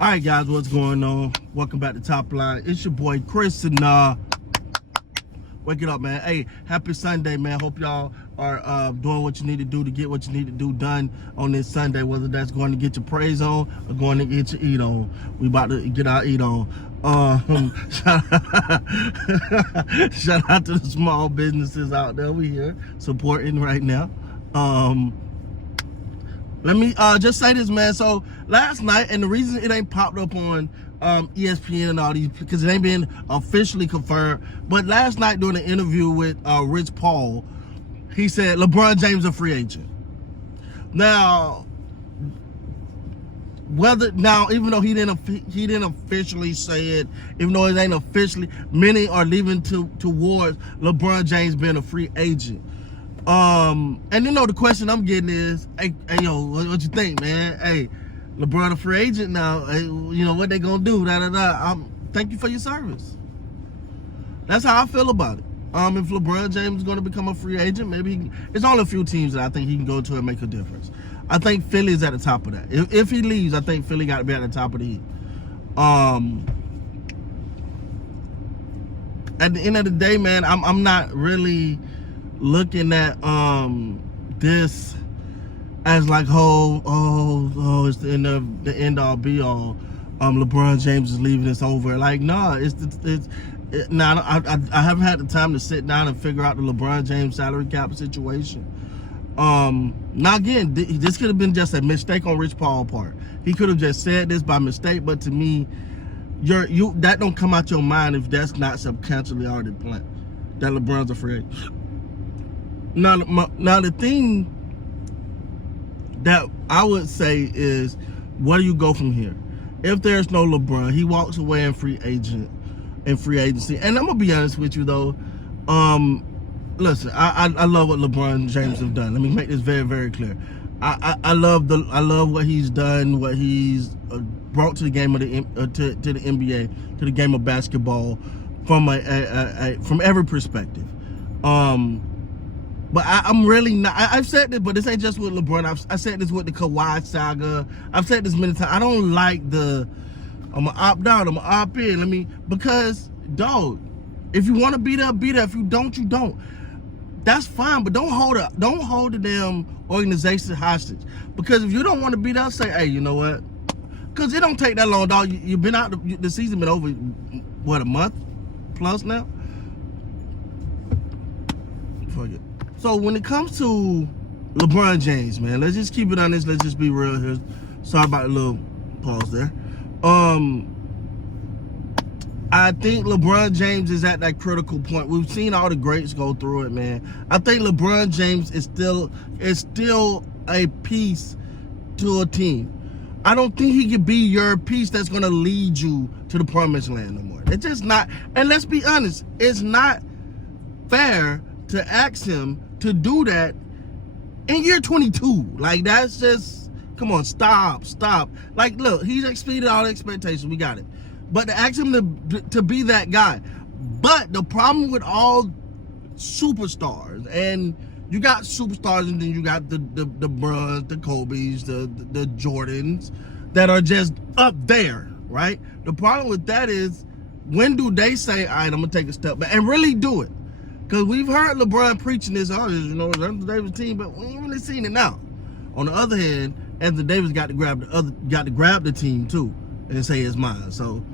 All right, guys, what's going on? Welcome back to Top Line. It's your boy Chris, and wake it up, man. Hey, happy Sunday, man. Hope y'all are doing what you need to do to get what you need to do done on this Sunday, whether that's going to get your praise on or going to get your eat on. We about to get our eat on. Shout out to the small businesses out there. We here supporting right now. Let me just say this, man. So last night, and the reason it ain't popped up on ESPN and all these, because it ain't been officially confirmed, but last night during an interview with Rich Paul, he said LeBron James a free agent. Now, even though he didn't officially say it, even though it ain't officially, many are leaving towards LeBron James being a free agent. And the question I'm getting is, hey yo, what you think, man? Hey, LeBron a free agent now. Hey, what they gonna do? Thank you for your service. That's how I feel about it. If LeBron James is gonna become a free agent, maybe it's only a few teams that I think he can go to and make a difference. I think Philly's at the top of that. If he leaves, I think Philly got to be at the top of the heap. At the end of the day, man, I'm not really looking at this as like it's the end all be all. LeBron James is leaving, it's over. Like, nah, I haven't had the time to sit down and figure out the LeBron James salary cap situation. Now again, this could have been just a mistake on Rich Paul's part. He could have just said this by mistake, but to me, that don't come out your mind if that's not subconsciously already planned, that LeBron's a free agent. Now the thing that I would say is, where do you go from here? If there's no LeBron, he walks away in free agency. And I'm gonna be honest with you though. Listen, I love what LeBron James has done. Let me make this very, very clear. I love what he's done, what he's brought to the game of the to the NBA, to the game of basketball, from from every perspective. But I'm really not. I've said this, but this ain't just with LeBron. I said this with the Kawhi saga. I've said this many times. I don't like I'm gonna opt out. I'm gonna opt in. Because, dog, if you want to be there, be there. If you don't, you don't. That's fine, but don't hold the damn organization hostage. Because if you don't want to be there, say, hey, you know what? Because it don't take that long, dog. You've been out. The season been over, what, a month plus now? Fuck it. So when it comes to LeBron James, man, let's just keep it honest. Let's just be real here. Sorry about the little pause there. I think LeBron James is at that critical point. We've seen all the greats go through it, man. I think LeBron James is still a piece to a team. I don't think he could be your piece that's gonna lead you to the promised land no more. It's just not. And let's be honest, it's not fair to ask him to do that in year 22. Like, that's just, come on, stop. Like, look, he's exceeded all expectations. We got it. But to ask him to be that guy. But the problem with all superstars, and you got superstars, and then you got the Bruns, the Kobes, the Jordans that are just up there, right? The problem with that is, when do they say, all right, I'm gonna take a step back and really do it? Because we've heard LeBron preaching this, it's Anthony Davis' team, but we ain't really seen it now. On the other hand, Anthony Davis got to grab the team too and say it's mine. So,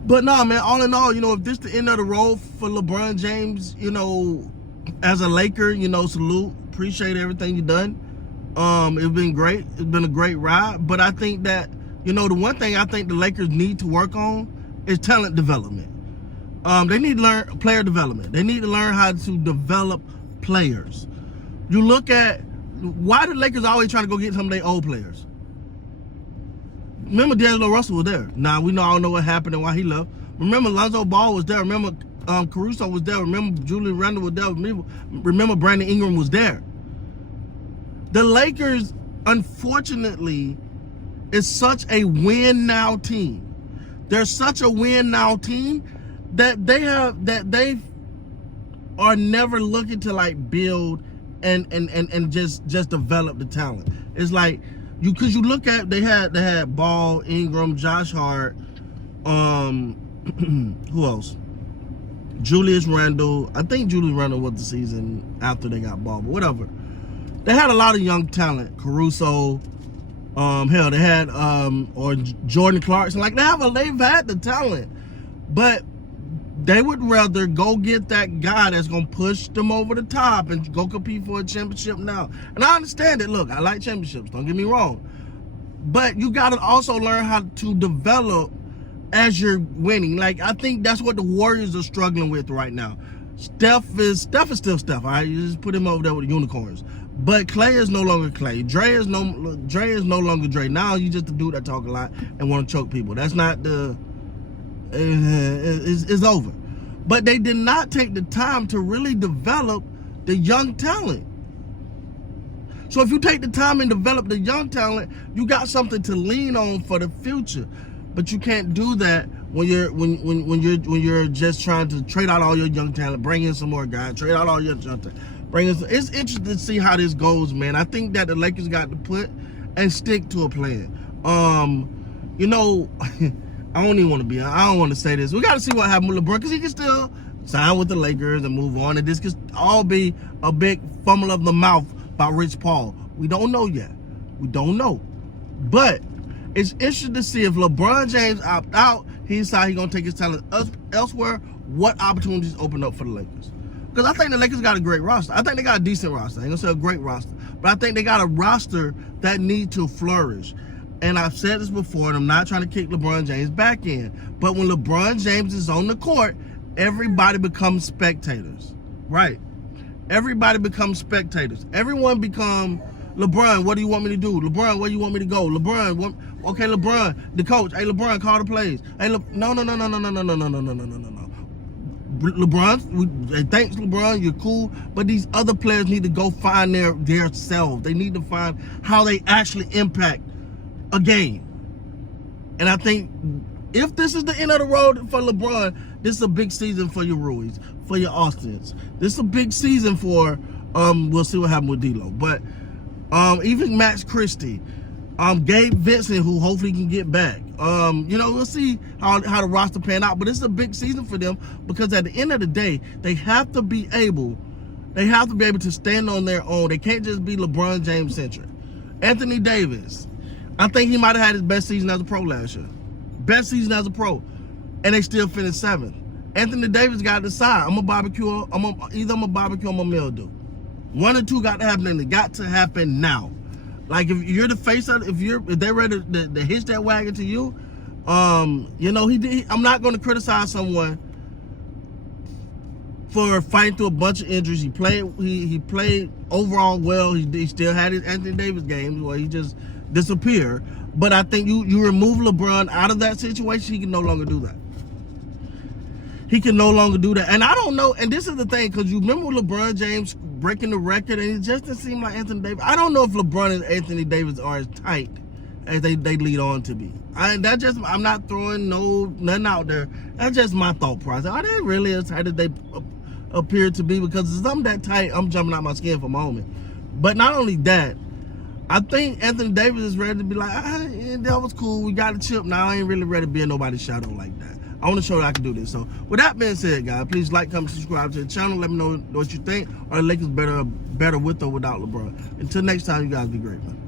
but no, man, all in all, if this the end of the road for LeBron James, as a Laker, salute, appreciate everything you done. It's been great. It's been a great ride. But I think that, the one thing I think the Lakers need to work on is talent development. They need to learn player development. They need to learn how to develop players. You look at, why the Lakers always trying to go get some of their old players? Remember, D'Angelo Russell was there. Now, we all know what happened and why he left. Remember, Lonzo Ball was there. Remember, Caruso was there. Remember, Julian Randle was there. Remember, Brandon Ingram was there. The Lakers, unfortunately, is such a win-now team. They're such a win-now team that they are never looking to like build and just develop the talent. It's like, Because you look at they had Ball, Ingram, Josh Hart, who else? Julius Randle. I think Julius Randle was the season after they got Ball, but whatever. They had a lot of young talent. Caruso, hell, they had or Jordan Clarkson. Like they've had the talent, but they would rather go get that guy that's gonna push them over the top and go compete for a championship now. And I understand it. Look, I like championships. Don't get me wrong, but you gotta also learn how to develop as you're winning. Like I think that's what the Warriors are struggling with right now. Steph is still Steph. All right, you just put him over there with the unicorns. But Clay is no longer Clay. Dre is no longer Dre. Now you just a dude that talk a lot and want to choke people. That's not the. It's over. But they did not take the time to really develop the young talent. So if you take the time and develop the young talent, you got something to lean on for the future. But you can't do that when you're just trying to trade out all your young talent, bring in some more guys, trade out all your young talent. It's interesting to see how this goes, man. I think that the Lakers got to put and stick to a plan. You know, I don't want to say this. We got to see what happens with LeBron, because he can still sign with the Lakers and move on. And this could all be a big fumble of the mouth by Rich Paul. We don't know yet. We don't know. But it's interesting to see if LeBron James opt out, he decides he's going to take his talent elsewhere, what opportunities open up for the Lakers. Because I think the Lakers got a great roster. I think they got a decent roster. I ain't going to say a great roster. But I think they got a roster that needs to flourish. And I've said this before, and I'm not trying to kick LeBron James back in, but when LeBron James is on the court, everybody becomes spectators, right? Everybody becomes spectators. Everyone become, LeBron, what do you want me to do? LeBron, where you want me to go? LeBron, okay, LeBron, the coach, hey, LeBron, call the plays. Hey, no. LeBron, thanks LeBron, you're cool, but these other players need to go find their selves. They need to find how they actually impact a game. And I think if this is the end of the road for LeBron, this is a big season for your Ruiz, for your Austins. This is a big season for we'll see what happens with D'Lo. But even Max Christie, Gabe Vincent, who hopefully can get back. We'll see how the roster pan out. But it's a big season for them, because at the end of the day, they have to be able to stand on their own. They can't just be LeBron James centric. Anthony Davis, I think he might have had his best season as a pro last year. Best season as a pro. And they still finished 7th. Anthony Davis got to decide. I'm a barbecue or I'm a mildew. One or two got to happen, and it got to happen now. Like if you're the face of, if they're ready to hitch that wagon to you, I'm not going to criticize someone for fighting through a bunch of injuries. He played overall well. He still had his Anthony Davis games where he just disappeared. But I think you remove LeBron out of that situation, he can no longer do that. He can no longer do that. And I don't know, and this is the thing, because you remember LeBron James breaking the record, and it just didn't seem like Anthony Davis. I don't know if LeBron and Anthony Davis are as tight as they lead on to be. I'm not throwing nothing out there. That's just my thought process. Are they really as tight as they appear to be? Because if I'm that tight, I'm jumping out my skin for a moment. But not only that, I think Anthony Davis is ready to be like, that was cool. We got a chip now. I ain't really ready to be in nobody's shadow like that. I want to show that I can do this. So with that being said, guys, please like, comment, subscribe to the channel. Let me know what you think. Are the Lakers better with or without LeBron? Until next time, you guys be great, man.